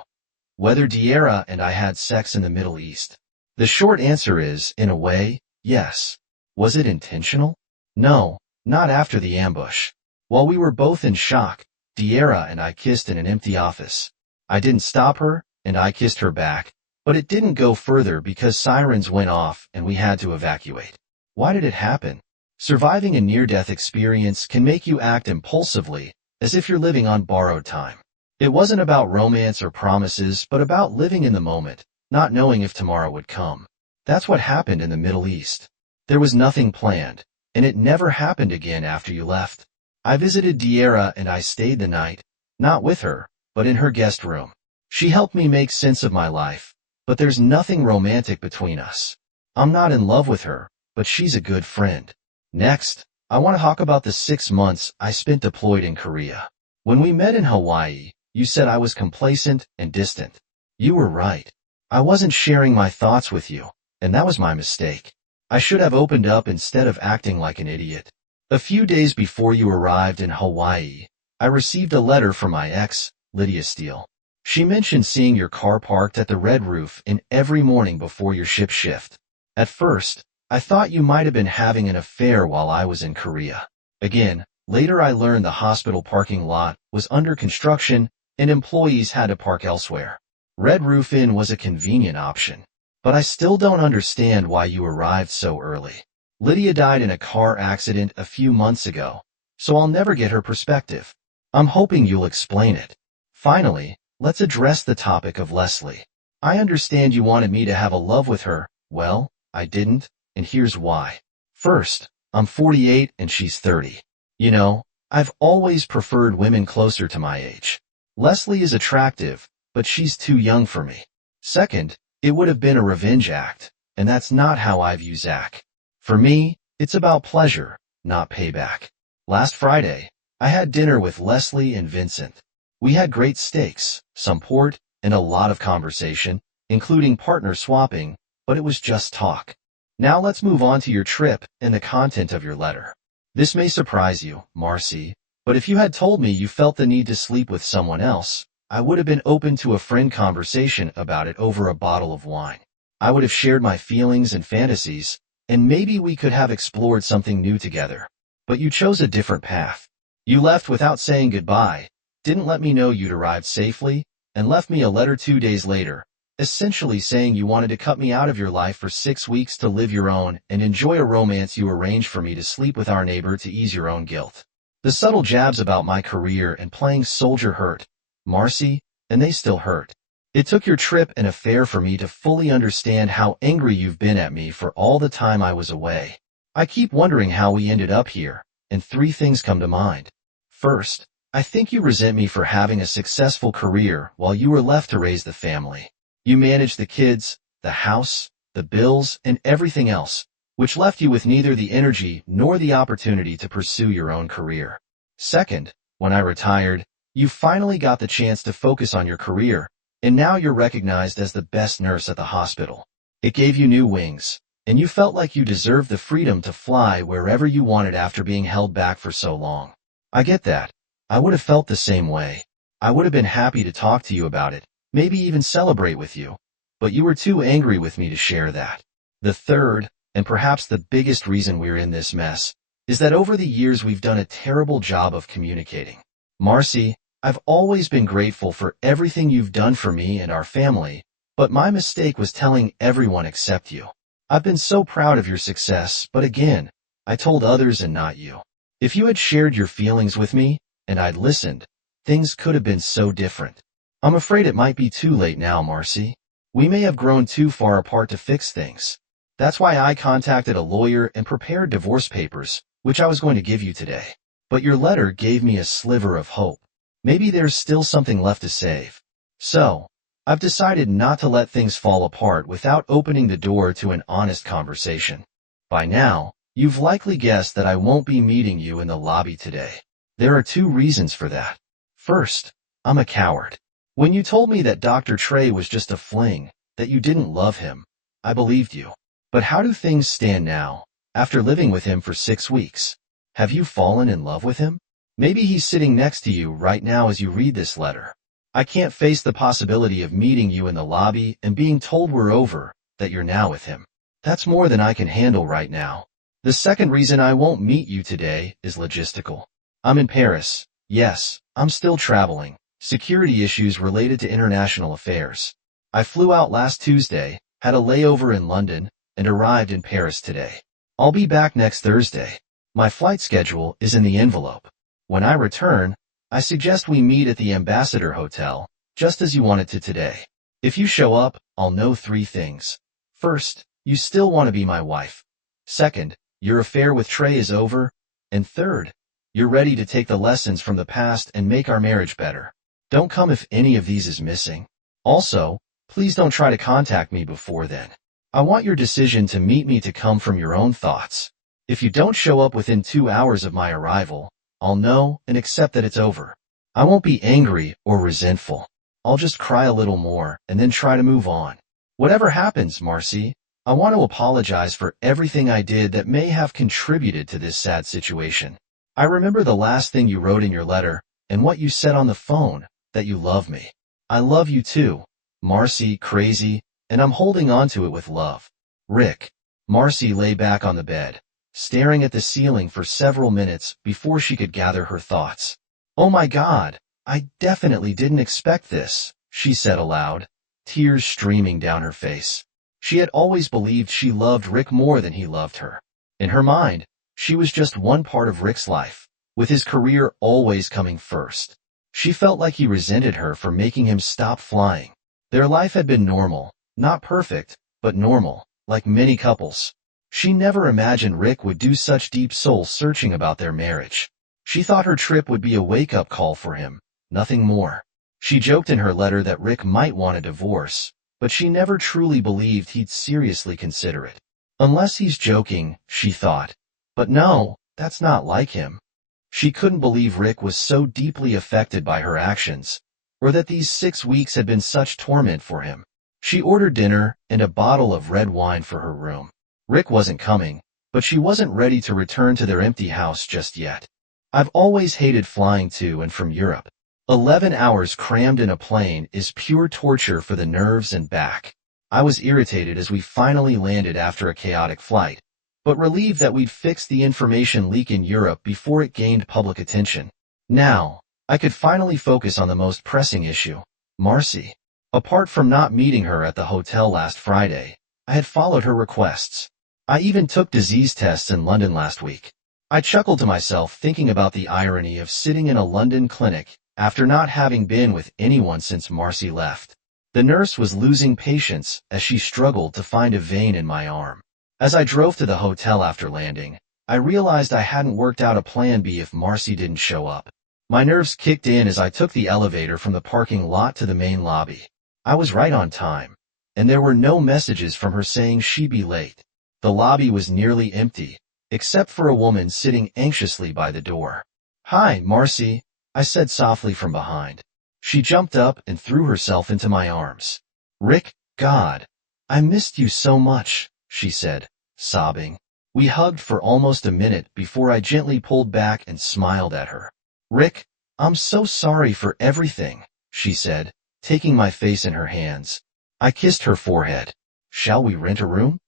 Whether Diera and I had sex in the Middle East. The short answer is, in a way, yes. Was it intentional? No, not after the ambush. While we were both in shock, Diera and I kissed in an empty office. I didn't stop her, and I kissed her back, but it didn't go further because sirens went off and we had to evacuate. Why did it happen? Surviving a near-death experience can make you act impulsively, as if you're living on borrowed time. It wasn't about romance or promises, but about living in the moment, not knowing if tomorrow would come. That's what happened in the Middle East. There was nothing planned, and it never happened again after you left. I visited Diera and I stayed the night, not with her, but in her guest room. She helped me make sense of my life, but there's nothing romantic between us. I'm not in love with her, but she's a good friend. Next, I want to talk about the 6 months I spent deployed in Korea. When we met in Hawaii, you said I was complacent and distant. You were right. I wasn't sharing my thoughts with you, and that was my mistake. I should have opened up instead of acting like an idiot. A few days before you arrived in Hawaii, I received a letter from my ex, Lydia Steele. She mentioned seeing your car parked at the Red Roof Inn every morning before your ship shift. At first, I thought you might have been having an affair while I was in Korea. Again, later I learned the hospital parking lot was under construction and employees had to park elsewhere. Red Roof Inn was a convenient option, but I still don't understand why you arrived so early. Lydia died in a car accident a few months ago, so I'll never get her perspective. I'm hoping you'll explain it. Finally, let's address the topic of Leslie. I understand you wanted me to have a love with her. Well, I didn't, and here's why. First, I'm 48 and she's 30. You know, I've always preferred women closer to my age. Leslie is attractive, but she's too young for me. Second, it would have been a revenge act, and that's not how I view Zach. For me, it's about pleasure, not payback. Last Friday, I had dinner with Leslie and Vincent. We had great steaks, some port, and a lot of conversation, including partner swapping, but it was just talk. Now let's move on to your trip and the content of your letter. This may surprise you, Marcy, but if you had told me you felt the need to sleep with someone else, I would have been open to a friend conversation about it over a bottle of wine. I would have shared my feelings and fantasies, and maybe we could have explored something new together. But you chose a different path. You left without saying goodbye, didn't let me know you'd arrived safely, and left me a letter 2 days later, essentially saying you wanted to cut me out of your life for 6 weeks to live your own and enjoy a romance you arranged for me to sleep with our neighbor to ease your own guilt. The subtle jabs about my career and playing soldier hurt, Marcy, and they still hurt. It took your trip and affair for me to fully understand how angry you've been at me for all the time I was away. I keep wondering how we ended up here, and 3 things come to mind. First, I think you resent me for having a successful career while you were left to raise the family. You managed the kids, the house, the bills, and everything else, which left you with neither the energy nor the opportunity to pursue your own career. Second, when I retired, you finally got the chance to focus on your career, and now you're recognized as the best nurse at the hospital. It gave you new wings, and you felt like you deserved the freedom to fly wherever you wanted after being held back for so long. I get that. I would have felt the same way. I would have been happy to talk to you about it, maybe even celebrate with you, but you were too angry with me to share that. The third, and perhaps the biggest reason we're in this mess, is that over the years we've done a terrible job of communicating. Marcy, I've always been grateful for everything you've done for me and our family, but my mistake was telling everyone except you. I've been so proud of your success, but again, I told others and not you. If you had shared your feelings with me, and I'd listened, things could have been so different. I'm afraid it might be too late now, Marcy. We may have grown too far apart to fix things. That's why I contacted a lawyer and prepared divorce papers, which I was going to give you today. But your letter gave me a sliver of hope. Maybe there's still something left to save. So, I've decided not to let things fall apart without opening the door to an honest conversation. By now, you've likely guessed that I won't be meeting you in the lobby today. There are 2 reasons for that. First, I'm a coward. When you told me that Dr. Trey was just a fling, that you didn't love him, I believed you. But how do things stand now, after living with him for 6 weeks? Have you fallen in love with him? Maybe he's sitting next to you right now as you read this letter. I can't face the possibility of meeting you in the lobby and being told we're over, that you're now with him. That's more than I can handle right now. The second reason I won't meet you today is logistical. I'm in Paris. Yes, I'm still traveling. Security issues related to international affairs. I flew out last Tuesday, had a layover in London, and arrived in Paris today. I'll be back next Thursday. My flight schedule is in the envelope. When I return, I suggest we meet at the Ambassador Hotel, just as you wanted to today. If you show up, I'll know 3 things. First, you still want to be my wife. Second, your affair with Trey is over, and third, you're ready to take the lessons from the past and make our marriage better. Don't come if any of these is missing. Also, please don't try to contact me before then. I want your decision to meet me to come from your own thoughts. If you don't show up within 2 hours of my arrival, I'll know and accept that it's over. I won't be angry or resentful. I'll just cry a little more and then try to move on. Whatever happens, Marcy, I want to apologize for everything I did that may have contributed to this sad situation. I remember the last thing you wrote in your letter and what you said on the phone, that you love me. I love you too, Marcy, crazy, and I'm holding on to it with love. Rick. Marcy lay back on the bed, staring at the ceiling for several minutes before she could gather her thoughts. Oh my God, I definitely didn't expect this, she said aloud, tears streaming down her face. She had always believed she loved Rick more than he loved her. In her mind, she was just one part of Rick's life, with his career always coming first. She felt like he resented her for making him stop flying. Their life had been normal, not perfect, but normal, like many couples. She never imagined Rick would do such deep soul-searching about their marriage. She thought her trip would be a wake-up call for him, nothing more. She joked in her letter that Rick might want a divorce, but she never truly believed he'd seriously consider it. Unless he's joking, she thought. But no, that's not like him. She couldn't believe Rick was so deeply affected by her actions, or that these 6 weeks had been such torment for him. She ordered dinner and a bottle of red wine for her room. Rick wasn't coming, but she wasn't ready to return to their empty house just yet. I've always hated flying to and from Europe. 11 hours crammed in a plane is pure torture for the nerves and back. I was irritated as we finally landed after a chaotic flight, but relieved that we'd fixed the information leak in Europe before it gained public attention. Now, I could finally focus on the most pressing issue, Marcy. Apart from not meeting her at the hotel last Friday, I had followed her requests. I even took disease tests in London last week. I chuckled to myself thinking about the irony of sitting in a London clinic after not having been with anyone since Marcy left. The nurse was losing patience as she struggled to find a vein in my arm. As I drove to the hotel after landing, I realized I hadn't worked out a plan B if Marcy didn't show up. My nerves kicked in as I took the elevator from the parking lot to the main lobby. I was right on time, and there were no messages from her saying she'd be late. The lobby was nearly empty, except for a woman sitting anxiously by the door. "Hi, Marcy," I said softly from behind. She jumped up and threw herself into my arms. "Rick, God, I missed you so much," she said, sobbing. We hugged for almost a minute before I gently pulled back and smiled at her. "Rick, I'm so sorry for everything," she said, taking my face in her hands. I kissed her forehead. "Shall we rent a room?"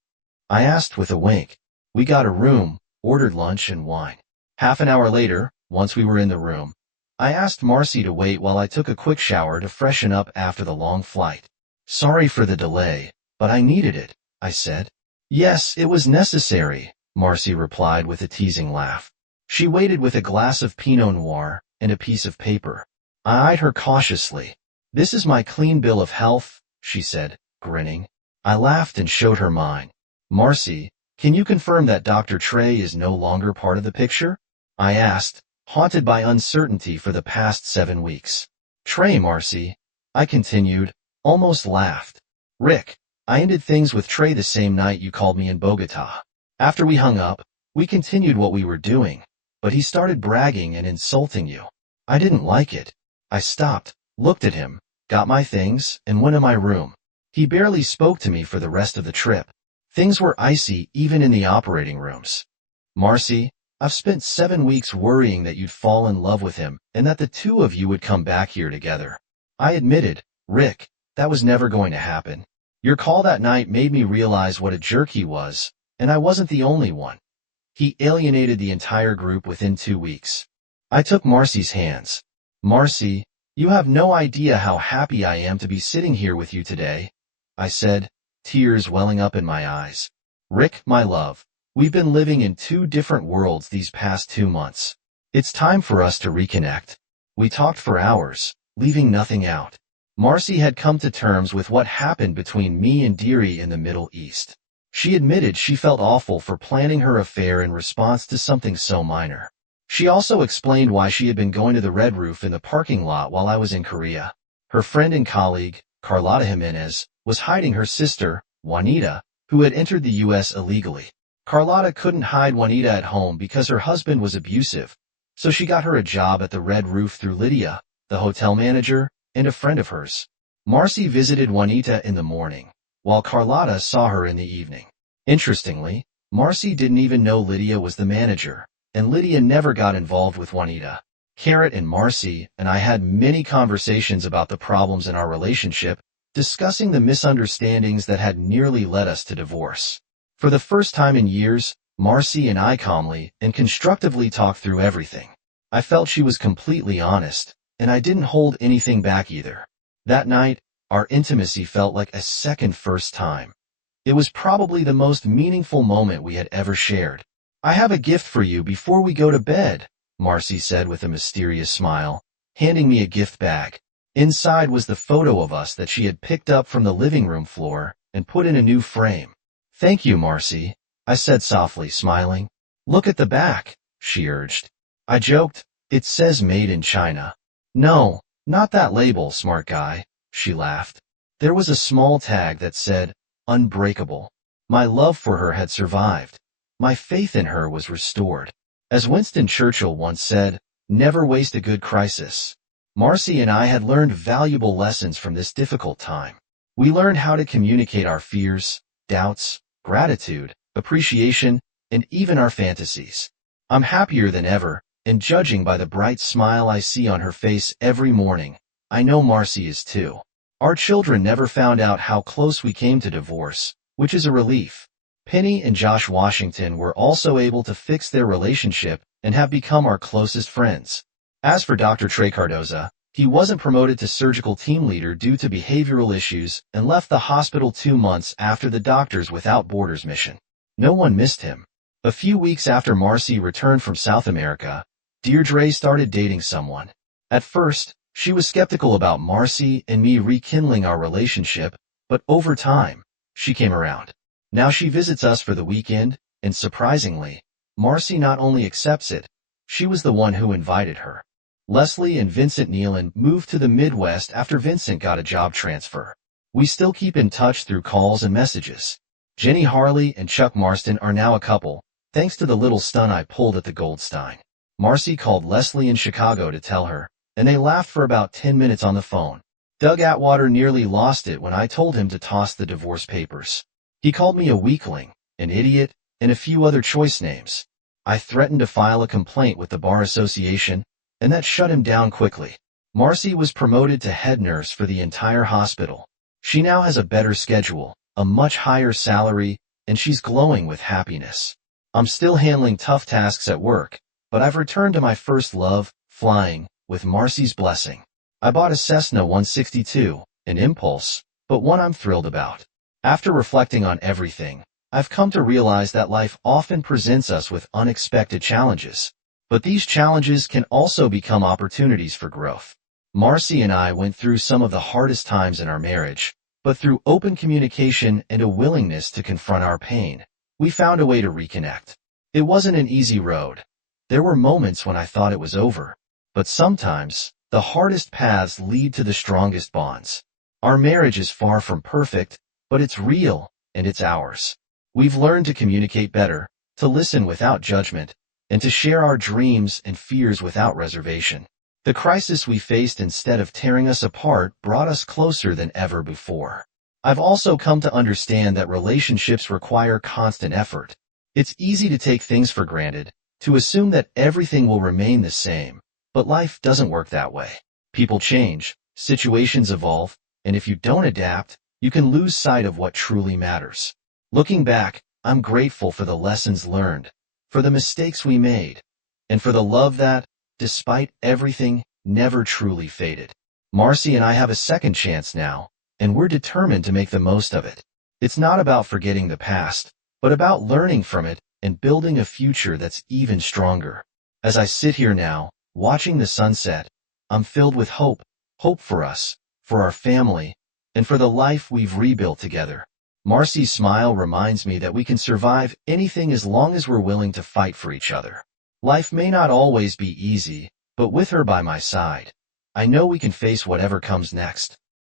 I asked with a wink. We got a room, ordered lunch and wine. Half an hour later, once we were in the room, I asked Marcy to wait while I took a quick shower to freshen up after the long flight. "Sorry for the delay, but I needed it," I said. "Yes, it was necessary," Marcy replied with a teasing laugh. She waited with a glass of Pinot Noir and a piece of paper. I eyed her cautiously. "This is my clean bill of health," she said, grinning. I laughed and showed her mine. "Marcy, can you confirm that Dr. Trey is no longer part of the picture?" I asked, haunted by uncertainty for the past 7 weeks. "Trey, Marcy," I continued, almost laughed. "Rick, I ended things with Trey the same night you called me in Bogota. After we hung up, we continued what we were doing, but he started bragging and insulting you. I didn't like it. I stopped, looked at him, got my things, and went in my room. He barely spoke to me for the rest of the trip. Things were icy even in the operating rooms. Marcy, I've spent 7 weeks worrying that you'd fall in love with him and that the two of you would come back here together. I admitted, Rick, that was never going to happen. Your call that night made me realize what a jerk he was, and I wasn't the only one. He alienated the entire group within 2 weeks. I took Marcy's hands. Marcy, you have no idea how happy I am to be sitting here with you today, I said, tears welling up in my eyes. Rick, my love, we've been living in 2 different worlds these past 2 months. It's time for us to reconnect. We talked for hours, leaving nothing out. Marcy had come to terms with what happened between me and Deary in the Middle East. She admitted she felt awful for planning her affair in response to something so minor. She also explained why she had been going to the Red Roof in the parking lot while I was in Korea. Her friend and colleague, Carlotta Jimenez, was hiding her sister, Juanita, who had entered the U.S. illegally. Carlotta couldn't hide Juanita at home because her husband was abusive, so she got her a job at the Red Roof through Lydia, the hotel manager, and a friend of hers. Marcy visited Juanita in the morning, while Carlotta saw her in the evening. Interestingly, Marcy didn't even know Lydia was the manager, and Lydia never got involved with Juanita. Carrot and Marcy and I had many conversations about the problems in our relationship, discussing the misunderstandings that had nearly led us to divorce. For the first time in years, Marcy and I calmly and constructively talked through everything. I felt she was completely honest, and I didn't hold anything back either. That night, our intimacy felt like a second first time. It was probably the most meaningful moment we had ever shared. "I have a gift for you before we go to bed," Marcy said with a mysterious smile, handing me a gift bag. Inside was the photo of us that she had picked up from the living room floor and put in a new frame. "Thank you, Marcy," I said softly, smiling. "Look at the back," she urged. I joked, "It says made in China." "No, not that label, smart guy," she laughed. There was a small tag that said, "Unbreakable." My love for her had survived. My faith in her was restored. As Winston Churchill once said, "Never waste a good crisis." Marcy and I had learned valuable lessons from this difficult time. We learned how to communicate our fears, doubts, gratitude, appreciation, and even our fantasies. I'm happier than ever, and judging by the bright smile I see on her face every morning, I know Marcy is too. Our children never found out how close we came to divorce, which is a relief. Penny and Josh Washington were also able to fix their relationship and have become our closest friends. As for Dr. Trey Cardoza, he wasn't promoted to surgical team leader due to behavioral issues and left the hospital 2 months after the Doctors Without Borders mission. No one missed him. A few weeks after Marcy returned from South America, Deirdre started dating someone. At first, she was skeptical about Marcy and me rekindling our relationship, but over time, she came around. Now she visits us for the weekend, and surprisingly, Marcy not only accepts it, she was the one who invited her. Leslie and Vincent Nealon moved to the Midwest after Vincent got a job transfer. We still keep in touch through calls and messages. Jenny Harley and Chuck Marston are now a couple, thanks to the little stunt I pulled at the Goldstein. Marcy called Leslie in Chicago to tell her, and they laughed for about 10 minutes on the phone. Doug Atwater nearly lost it when I told him to toss the divorce papers. He called me a weakling, an idiot, and a few other choice names. I threatened to file a complaint with the Bar Association, and that shut him down quickly. Marcy was promoted to head nurse for the entire hospital. She now has a better schedule, a much higher salary, and she's glowing with happiness. I'm still handling tough tasks at work, but I've returned to my first love, flying, with Marcy's blessing. I bought a Cessna 162, an impulse, but one I'm thrilled about. After reflecting on everything, I've come to realize that life often presents us with unexpected challenges. But these challenges can also become opportunities for growth. Marcy and I went through some of the hardest times in our marriage, but through open communication and a willingness to confront our pain, we found a way to reconnect. It wasn't an easy road. There were moments when I thought it was over, but sometimes, the hardest paths lead to the strongest bonds. Our marriage is far from perfect, but it's real, and it's ours. We've learned to communicate better, to listen without judgment, and to share our dreams and fears without reservation. The crisis we faced, instead of tearing us apart, brought us closer than ever before. I've also come to understand that relationships require constant effort. It's easy to take things for granted, to assume that everything will remain the same, but life doesn't work that way. People change, situations evolve, and if you don't adapt, you can lose sight of what truly matters. Looking back, I'm grateful for the lessons learned, for the mistakes we made, and for the love that, despite everything, never truly faded. Marcy and I have a second chance now, and we're determined to make the most of it. It's not about forgetting the past, but about learning from it and building a future that's even stronger. As I sit here now, watching the sunset, I'm filled with hope for us, for our family, and for the life we've rebuilt together. Marcy's smile reminds me that we can survive anything as long as we're willing to fight for each other. Life may not always be easy, but with her by my side, I know we can face whatever comes next.